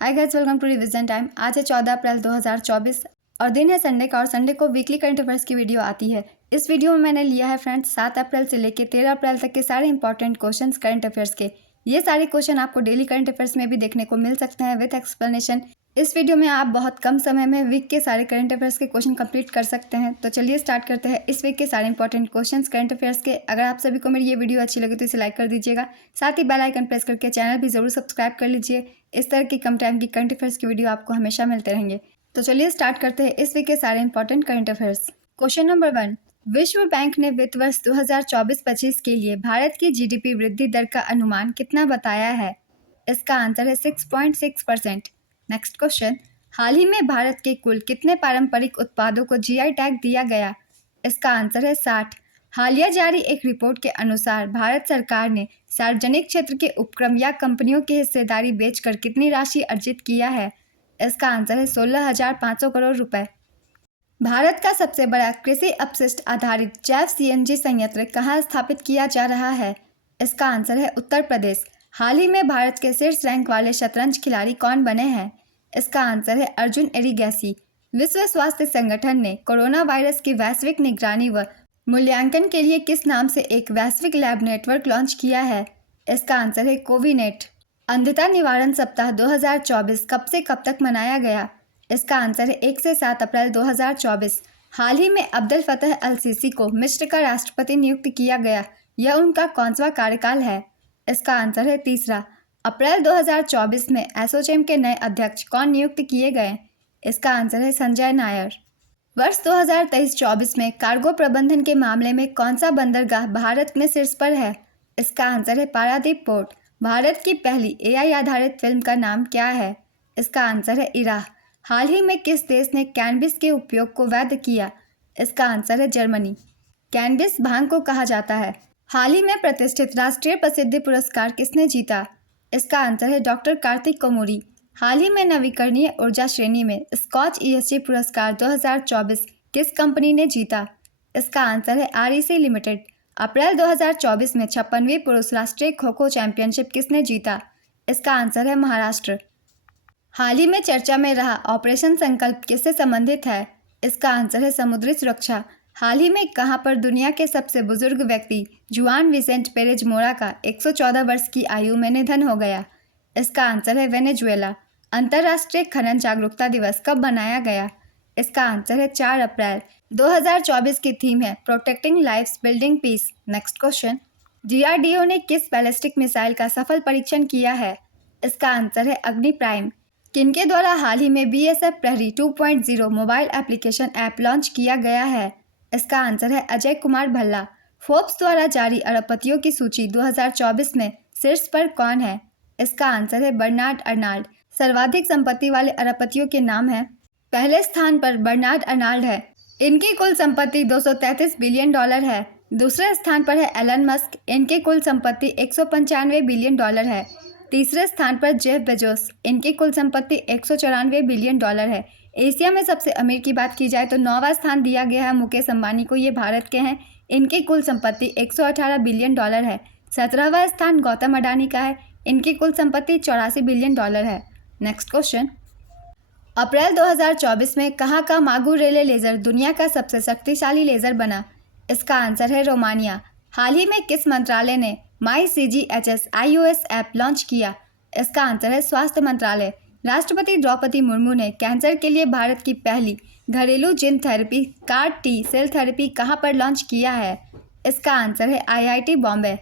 Hi guys, welcome to revision time. आज है 14 अप्रैल 2024 और दिन है संडे का। और संडे को वीकली करंट अफेयर्स की वीडियो आती है। इस वीडियो में मैंने लिया है फ्रेंड्स 7 अप्रैल से लेकर 13 अप्रैल तक के सारे इंपॉर्टेंट क्वेश्चंस करंट अफेयर्स के। ये सारे क्वेश्चन आपको डेली करंट अफेयर्स में भी देखने को मिल सकते हैं विद एक्सप्लेनेशन। इस वीडियो में आप बहुत कम समय में वीक के सारे करंट अफेयर्स के क्वेश्चन कंप्लीट कर सकते हैं। तो चलिए स्टार्ट करते हैं इस वीक के सारे इंपॉर्टेंट क्वेश्चंस करंट अफेयर्स के। अगर आप सभी को मेरी ये वीडियो अच्छी लगे तो इसे लाइक कर दीजिएगा, साथ ही बेल आइकन प्रेस करके चैनल भी जरूर सब्सक्राइब कर लीजिए। इस तरह की कम टाइम की करंट अफेयर्स की वीडियो आपको हमेशा मिलते रहेंगे। तो चलिए स्टार्ट करते हैं इस वीक के सारे important current affairs. Question number 1, विश्व बैंक ने वित्त वर्ष 2024-25 के लिए भारत की जीडीपी वृद्धि दर का अनुमान कितना बताया है? इसका आंसर है 6.6%। नेक्स्ट क्वेश्चन, हाल ही में भारत के कुल कितने पारंपरिक उत्पादों को जीआई टैग दिया गया? इसका आंसर है 60। हालिया जारी एक रिपोर्ट के अनुसार भारत सरकार ने सार्वजनिक क्षेत्र के उपक्रम या कंपनियों की हिस्सेदारी बेचकर कितनी राशि अर्जित किया है? इसका आंसर है 16,500 करोड़ रुपए। भारत का सबसे बड़ा कृषि अपशिष्ट आधारित जैव सीएनजी संयंत्र कहाँ स्थापित किया जा रहा है? इसका आंसर है उत्तर प्रदेश। हाल ही में भारत के शीर्ष रैंक वाले शतरंज खिलाड़ी कौन बने हैं? इसका आंसर है अर्जुन एरिगैसी। विश्व स्वास्थ्य संगठन ने कोरोना वायरस की वैश्विक निगरानी व मूल्यांकन के लिए किस नाम से एक वैश्विक लैब नेटवर्क लॉन्च किया है? इसका आंसर है कोविनेट। अंधता निवारण सप्ताह 2024 कब से कब तक मनाया गया? इसका आंसर है 1 से 7 अप्रैल 2024। हाल ही में अब्दुल फतह अल सीसी को मिस्र का राष्ट्रपति नियुक्त किया गया। यह उनका कौनसा कार्यकाल है? इसका आंसर है तीसरा। अप्रैल 2024 में एसोचैम के नए अध्यक्ष कौन नियुक्त किए गए? इसका आंसर है संजय नायर। वर्ष 2023-24 में कार्गो प्रबंधन के मामले में कौन सा बंदरगाह भारत में शीर्ष पर है? इसका आंसर है पारादीप पोर्ट। भारत की पहली एआई आधारित फिल्म का नाम क्या है? इसका आंसर है इराह। हाल ही में किस देश ने कैनबिस के उपयोग को वैध किया? इसका आंसर है जर्मनी। कैनबिस भांग को कहा जाता है। हाल ही में प्रतिष्ठित राष्ट्रीय प्रसिद्धि पुरस्कार किसने जीता? इसका आंसर है डॉक्टर कार्तिक कोमोरी। हाल ही में नवीकरणीय ऊर्जा श्रेणी में स्कॉच ईएसजी पुरस्कार 2024 किस कंपनी ने जीता? इसका आंसर है आरईसी लिमिटेड। अप्रैल 2024 में 56वीं पुरुष राष्ट्रीय खो खो चैंपियनशिप किसने जीता? इसका आंसर है महाराष्ट्र। हाल ही में चर्चा में रहा ऑपरेशन संकल्प किससे संबंधित है? इसका आंसर है समुद्री सुरक्षा। हाल ही में कहां पर दुनिया के सबसे बुजुर्ग व्यक्ति जुआन विसेंट पेरेज मोरा का 114 वर्ष की आयु में निधन हो गया? इसका आंसर है वेनेजुएला। अंतर्राष्ट्रीय खनन जागरूकता दिवस कब मनाया गया? इसका आंसर है 4 अप्रैल। 2024 की थीम है protecting lifes building peace. Next question, DRDO ने किस बैलिस्टिक मिसाइल का सफल परीक्षण किया है? इसका आंसर है अग्नि प्राइम। किनके द्वारा हाल ही में बीएसएफ प्रहरी 2.0 मोबाइल एप्लीकेशन ऐप लॉन्च किया गया है? इसका आंसर है अजय कुमार भल्ला। फोर्ब्स द्वारा जारी अरबपतियों की सूची 2024 में शीर्ष पर कौन है? इसका आंसर है बर्नार्ड अर्नाल्ड। सर्वाधिक संपत्ति वाले अरबपतियों के नाम हैं। पहले स्थान पर बर्नार्ड अर्नाल्ड है। इनकी कुल संपत्ति $233 बिलियन है। दूसरे स्थान पर है एलन मस्क। इनकी कुल संपत्ति $195 बिलियन है। तीसरे स्थान पर जेफ बेजोस। इनकी कुल संपत्ति $194 बिलियन है। एशिया में सबसे अमीर की बात की जाए तो 9वां स्थान दिया गया है मुकेश अंबानी को। ये भारत के हैं। इनकी कुल संपत्ति $118 बिलियन है। 17वां स्थान गौतम अडानी का है। इनकी कुल संपत्ति $84 बिलियन है। नेक्स्ट क्वेश्चन, अप्रैल 2024 में कहाँ का मागू रेले लेज़र दुनिया का सबसे शक्तिशाली लेज़र बना? इसका आंसर है रोमानिया। हाल ही में किस मंत्रालय ने माई CGHS iOS ऐप लॉन्च किया? इसका आंसर है स्वास्थ्य मंत्रालय। राष्ट्रपति द्रौपदी मुर्मू ने कैंसर के लिए भारत की पहली घरेलू gene therapy CAR T cell therapy कहाँ पर लॉन्च किया है? इसका आंसर है IIT बॉम्बे।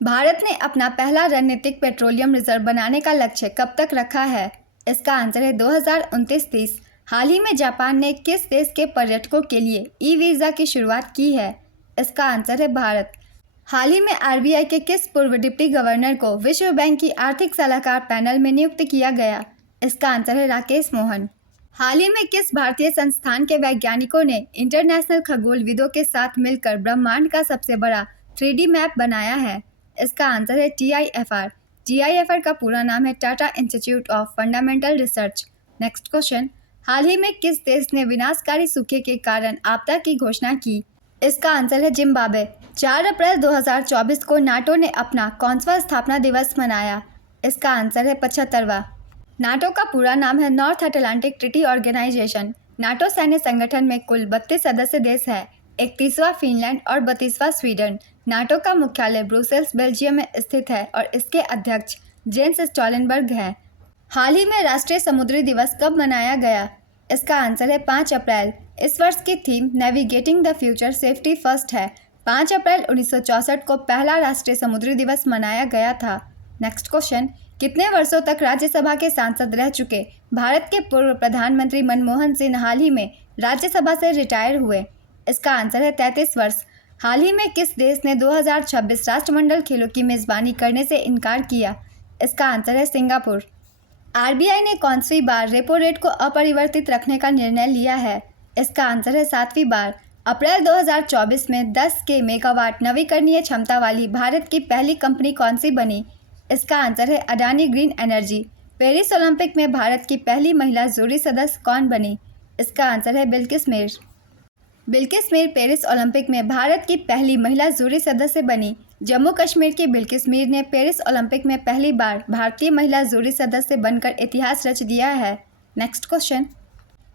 भारत ने अपना पहला रणनीतिक पेट्रोलियम रिजर्व बनाने का लक्ष्य कब तक रखा है? इसका आंसर है 2029-30। हाल ही में जापान ने किस देश के पर्यटकों के लिए ई वीज़ा की शुरुआत की है? इसका आंसर है भारत। हाल ही में आरबीआई के किस पूर्व डिप्टी गवर्नर को विश्व बैंक की आर्थिक सलाहकार पैनल में नियुक्त किया गया? इसका आंसर है राकेश मोहन। हाल ही में किस भारतीय संस्थान के वैज्ञानिकों ने इंटरनेशनल खगोलविदों के साथ मिलकर ब्रह्मांड का सबसे बड़ा 3D मैप बनाया है? इसका आंसर है TIFR। TIFR का पूरा नाम है Tata institute of fundamental research. Next question, हाल ही में किस देश ने विनाशकारी सूखे के कारण आपदा की घोषणा की? इसका आंसर है जिम्बाब्वे। 4 अप्रैल 2024 को नाटो ने अपना कौनसा स्थापना दिवस मनाया? इसका आंसर है 75वां। नाटो का पूरा नाम है North Atlantic Treaty Organisation. NATO सैन्य संगठन में कुल 32 सदस्य देश है, 31वां फिनलैंड और 32वां स्वीडन। नाटो का मुख्यालय ब्रुसेल्स बेल्जियम में स्थित है और इसके अध्यक्ष जेंस स्टोल्टेनबर्ग हैं। हाल ही में राष्ट्रीय समुद्री दिवस कब मनाया गया? इसका आंसर है 5 अप्रैल। इस वर्ष की theme navigating the future safety first है। 5 अप्रैल 1964 को पहला राष्ट्रीय समुद्री दिवस मनाया गया था। नेक्स्ट क्वेश्चन, कितने वर्षों तक राज्यसभा के सांसद रह चुके भारत के पूर्व प्रधानमंत्री मनमोहन सिंह हाल ही में राज्यसभा से रिटायर हुए? इसका आंसर है 33 वर्ष। हाल ही में किस देश ने 2026 राष्ट्रमंडल खेलों की मेजबानी करने से इनकार किया? इसका आंसर है सिंगापुर। आरबीआई ने कौनसी बार रेपो रेट को अपरिवर्तित रखने का निर्णय लिया है? इसका आंसर है 7वीं बार। अप्रैल 2024 में 10 के मेगावाट नवीकरणीय क्षमता वाली भारत की पहली कंपनी कौन सी बनी? इसका आंसर है Adani green energy. Paris Olympic में भारत की पहली महिला जूरी सदस्य कौन बनी? इसका आंसर है बिल्किस मीर। बिल्किस मीर पेरिस ओलंपिक में भारत की पहली महिला जूरी सदस्य बनी। जम्मू कश्मीर की बिल्किस मीर ने पेरिस ओलंपिक में पहली बार भारतीय महिला जूरी सदस्य बनकर इतिहास रच दिया है। नेक्स्ट क्वेश्चन,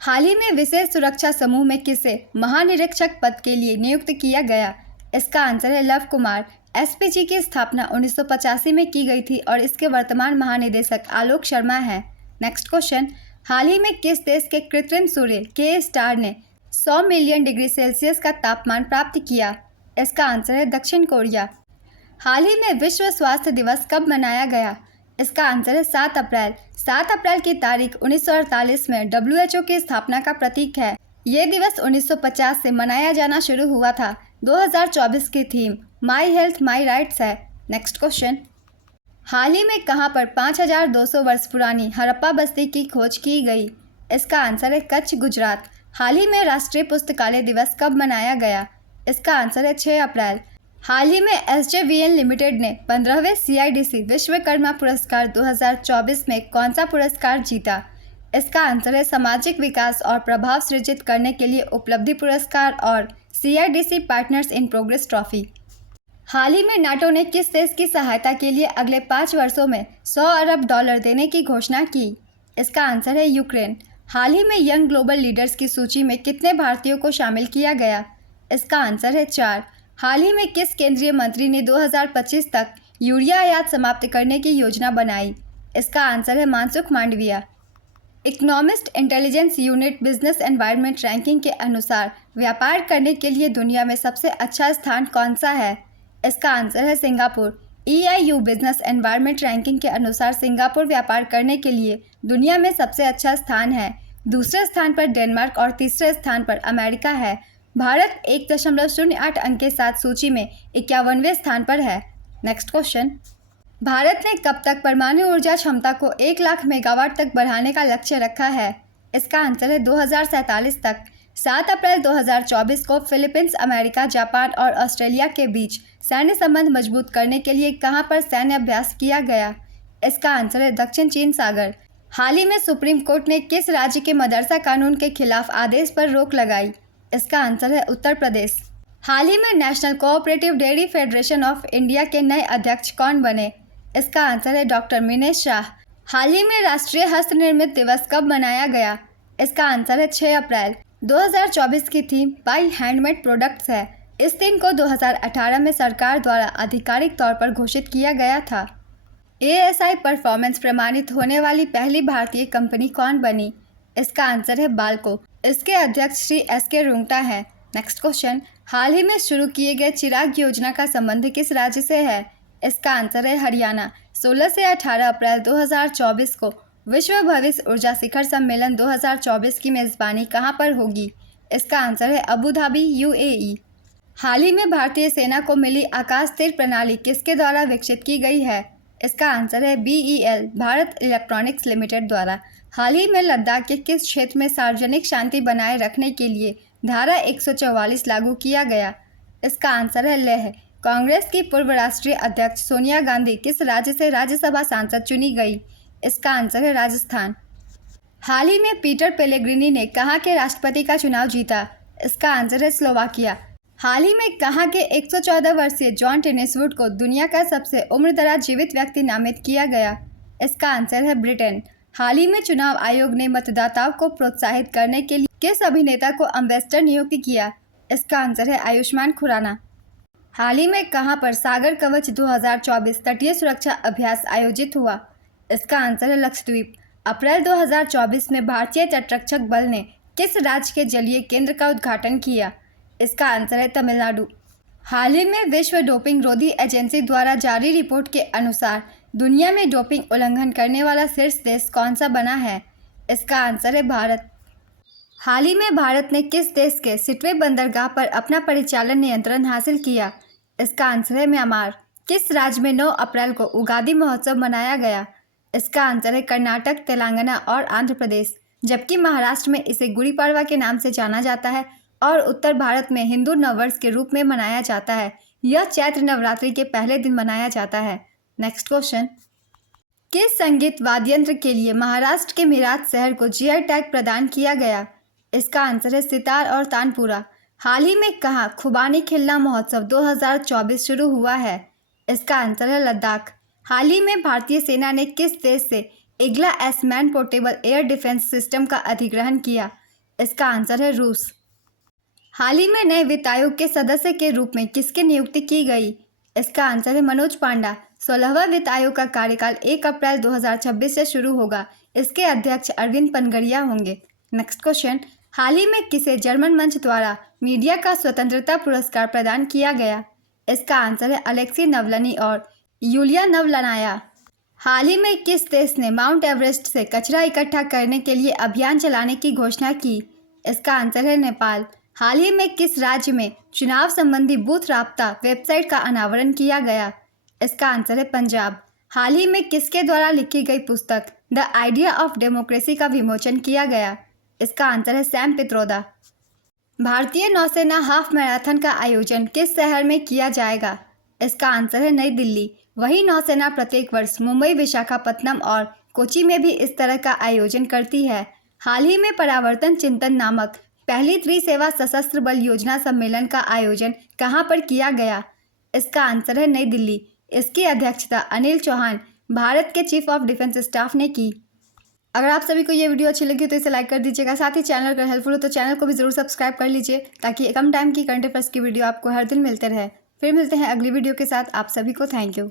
हाल ही में विशेष सुरक्षा समूह में किसे महानिरीक्षक पद के लिए नियुक्त किया गया? इसका आंसर है लव कुमार। एसपीजी की स्थापना 1985 में की गई थी और इसके वर्तमान महानिदेशक आलोक शर्मा हैं। नेक्स्ट क्वेश्चन, हाल ही में किस देश के कृत्रिम सूर्य के स्टार ने 100 मिलियन डिग्री सेल्सियस का तापमान प्राप्त किया? इसका आंसर है दक्षिण कोरिया। हाल ही में विश्व स्वास्थ्य दिवस कब मनाया गया? इसका आंसर है 7 अप्रैल। 7 अप्रैल की तारीख 1948 में WHO की स्थापना का प्रतीक है। ये दिवस 1950 से मनाया जाना शुरू हुआ था। 2024 की theme my health my rights है। नेक्स्ट क्वेश्चन, हाल ही में कहां पर 5200 वर्ष पुरानी हड़प्पा बस्ती की खोज की गई? इसका आंसर है कच्छ, गुजरात। हाल ही में राष्ट्रीय पुस्तकालय दिवस कब मनाया गया? इसका आंसर है 6 अप्रैल। हाल ही में SJVN लिमिटेड ने 15वें CIDC विश्वकर्मा पुरस्कार 2024 में कौन सा पुरस्कार जीता? इसका आंसर है सामाजिक विकास और प्रभाव सृजित करने के लिए उपलब्धि पुरस्कार और CIDC partners in progress trophy. हाल ही में नाटो ने किस देश की सहायता के लिए अगले 5 वर्षों में $100 अरब देने की घोषणा की? इसका आंसर है यूक्रेन। हाल ही में यंग ग्लोबल लीडर्स की सूची में कितने भारतीयों को शामिल किया गया? इसका आंसर है 4। हाल ही में किस केंद्रीय मंत्री ने 2025 तक यूरिया आयात समाप्त करने की योजना बनाई? इसका आंसर है Mansukh Mandaviya. Economist intelligence unit business environment ranking के अनुसार व्यापार करने के लिए दुनिया में सबसे अच्छा स्थान कौन सा है? इसका आंसर है Singapore. EIU business environment ranking के अनुसार सिंगापुर व्यापार करने के लिए दुनिया में सबसे अच्छा स्थान है। दूसरे स्थान पर डेनमार्क और तीसरे स्थान पर अमेरिका है। भारत 1.08 अंक के साथ सूची में 51वें स्थान पर है। नेक्स्ट क्वेश्चन, भारत ने कब तक परमाणु ऊर्जा क्षमता को 1 लाख मेगावाट तक बढ़ाने का लक्ष्य रखा है? इसका आंसर है 2047 तक। 7 अप्रैल 2024 को फिलीपींस, अमेरिका, जापान और ऑस्ट्रेलिया के बीच सैन्य संबंध मजबूत करने के लिए कहां पर सैन्य अभ्यास किया गया? इसका आंसर है दक्षिण चीन सागर। हाल ही में सुप्रीम कोर्ट ने किस राज्य के मदरसा कानून के खिलाफ आदेश पर रोक लगाई? इसका आंसर है उत्तर प्रदेश। हाल ही में national cooperative dairy federation of India के नए अध्यक्ष कौन बने? इसका आंसर है डॉक्टर मिनेश शाह। हाल ही में राष्ट्रीय हस्तनिर्मित दिवस कब मनाया गया? इसका आंसर है 6 अप्रैल। 2024 की थीम बाई हैंडमेड प्रोडक्ट्स है। इस दिन को 2018 में सरकार द्वारा आधिकारिक तौर पर घोषित किया गया था। ASI परफॉर्मेंस प्रमाणित होने वाली पहली भारतीय कंपनी कौन बनी? इसका आंसर है बाल्को। इसके अध्यक्ष श्री SK रुंगटा हैं। नेक्स्ट क्वेश्चन, हाल ही में शुरू किए गए चिराग योजना का संबंध किस राज्य से है? इसका आंसर है हरियाणा। 16 से 18 अप्रैल 2024 को विश्व भविष्य ऊर्जा शिखर सम्मेलन 2024 की मेज़बानी कहां पर होगी? इसका आंसर है अबू धाबी, UAE। हाल ही में भारतीय सेना को मिली आकाश तीर प्रणाली किसके द्वारा विकसित की गई है? इसका आंसर है BEL, भारत इलेक्ट्रॉनिक्स लिमिटेड द्वारा। हाल ही में लद्दाख के किस क्षेत्र में सार्वजनिक शांति बनाए रखने के लिए धारा 144 लागू किया गया? इसका आंसर है लेह। कांग्रेस की पूर्व राष्ट्रीय अध्यक्ष सोनिया गांधी किस राज्य से राज्यसभा सांसद चुनी गई? इसका आंसर है राजस्थान। हाल ही में पीटर पेलेग्रिनी ने कहां के राष्ट्रपति का चुनाव जीता? इसका आंसर है स्लोवाकिया। हाल ही में कहां के 114 वर्षीय जॉन टेनिसवुड को दुनिया का सबसे उम्रदराज जीवित व्यक्ति नामित किया गया? इसका आंसर है ब्रिटेन। हाल ही में चुनाव आयोग ने मतदाताओं को प्रोत्साहित करने के लिए किस अभिनेता को एम्बेसडर नियुक्त किया? इसका आंसर है आयुष्मान खुराना। हाल ही में कहां पर सागर कवच 2024 तटीय सुरक्षा अभ्यास आयोजित हुआ? इसका आंसर है लक्षद्वीप। अप्रैल 2024 में भारतीय तटरक्षक बल ने किस राज्य के जलीय केंद्र का उद्घाटन किया? इसका आंसर है तमिलनाडु। हाल ही में विश्व डोपिंग रोधी एजेंसी द्वारा जारी रिपोर्ट के अनुसार दुनिया में डोपिंग उल्लंघन करने वाला शीर्ष देश कौन सा बना है? इसका आंसर है भारत। हाल ही में भारत ने किस देश के सिटवे बंदरगाह पर अपना परिचालन नियंत्रण हासिल किया? इसका आंसर है म्यांमार। किस राज्य में 9 अप्रैल को उगादी महोत्सव मनाया गया? इसका आंसर है कर्नाटक, तेलंगाना और आंध्र प्रदेश, जबकि महाराष्ट्र में इसे गुड़ी पड़वा के नाम से जाना जाता है और उत्तर भारत में हिंदू नववर्ष के रूप में मनाया जाता है। यह चैत्र नवरात्रि के पहले दिन मनाया जाता है। नेक्स्ट क्वेश्चन, किस संगीत वाद्ययंत्र के लिए महाराष्ट्र के मीराट शहर को जीआई टैग प्रदान किया गया? इसका आंसर है सितार और तानपुरा। हाल ही में कहाँ खुबानी खिलना महोत्सव 2024 शुरू हुआ है? इसका आंसर है लद्दाख। हाल ही में भारतीय सेना ने किस देश से Igla S man portable air defence system का अधिग्रहण किया? इसका आंसर है रूस। हाल ही में नए वित्त आयोग के सदस्य के रूप में किसकी नियुक्ति की गई? इसका आंसर है मनोज पांडा। 16वां वित्त आयोग का कार्यकाल 1 अप्रैल 2026 से शुरू होगा। इसके अध्यक्ष अरविंद पनगड़िया होंगे। नेक्स्ट क्वेश्चन, हाल ही में किसे जर्मन मंच द्वारा मीडिया का स्वतंत्रता पुरस्कार प्रदान किया गया? इसका आंसर है अलेक्सी नवलनी और यूलिया नवलनाया। हाल ही में किस देश ने माउंट एवरेस्ट से कचरा इकट्ठा करने के लिए अभियान चलाने की घोषणा की? इसका आंसर है नेपाल। हाल ही में किस राज्य में चुनाव संबंधी बूथ राब्ता वेबसाइट का अनावरण किया गया? इसका आंसर है पंजाब। हाल ही में किसके द्वारा लिखी गई पुस्तक द आइडिया ऑफ डेमोक्रेसी का विमोचन किया गया? इसका आंसर है सैम पित्रोदा। भारतीय नौसेना हाफ मैराथन का आयोजन किस शहर में किया जाएगा? इसका आंसर है नई दिल्ली। वही नौसेना प्रत्येक वर्ष मुंबई, विशाखापत्तनम और कोची में भी इस तरह का आयोजन करती है। हाल ही में परावर्तन चिंतन नामक पहली त्रिसेवा सशस्त्र बल योजना सम्मेलन का आयोजन कहां पर किया गया? इसका आंसर है नई दिल्ली। इसकी अध्यक्षता अनिल चौहान, भारत के चीफ ऑफ डिफेंस स्टाफ ने की। अगर आप सभी को ये वीडियो अच्छी लगी तो इसे लाइक कर दीजिएगा। साथ ही चैनल अगर हेल्पफुल हो तो चैनल को भी जरूर सब्सक्राइब कर लीजिए ताकि कम टाइम की करंट अफेयर्स की वीडियो आपको हर दिन मिलते रहे। फिर मिलते हैं अगली वीडियो के साथ। आप सभी को थैंक यू।